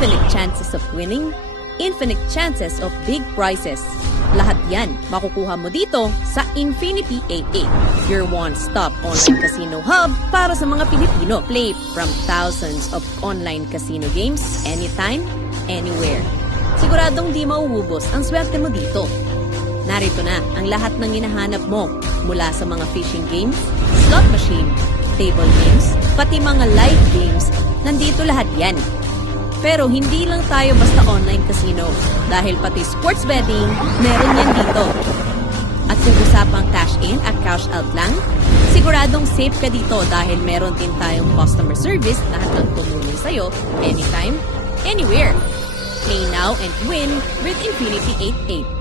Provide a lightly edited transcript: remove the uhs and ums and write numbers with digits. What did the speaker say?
infinite chances of winning, infinite chances of big prizes. Lahat yan makukuha mo dito sa Infinity 88, your one-stop online casino hub para sa mga Pilipino. Play from thousands of online casino games anytime, anywhere. Siguradong di mauubos ang swerte mo dito. Narito na ang lahat ng hinahanap mo mula sa mga fishing games, slot machine, table games, pati mga live games, nandito lahat yan. Pero hindi lang tayo basta online casino dahil pati sports betting, meron yan dito. At kung usapang cash in at cash out lang, siguradong safe ka dito dahil meron din tayong customer service na handang tumulong sa'yo anytime, anywhere. Play now and win with Infinity 88.